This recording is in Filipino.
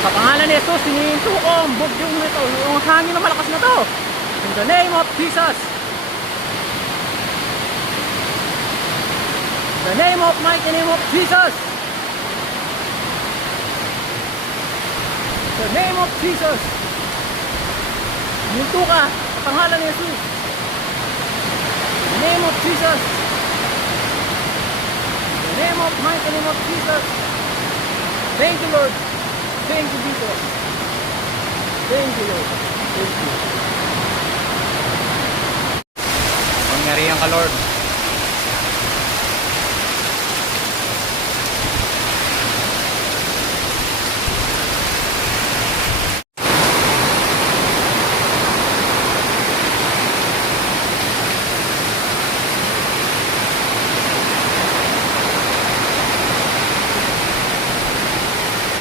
to, sininto ko ang bugyong nito, yung hangin na malakas na to. In the name of Jesus. In the name of mighty name of Jesus. In the name of Jesus. Sininto ka, sa pangalan ni Jesus. In the name of Jesus. In the name of mighty name of Jesus. Thank you, Lord. Thank you, Jesus. Thank you, Lord. Thank you. Pangyarihan ka, Lord.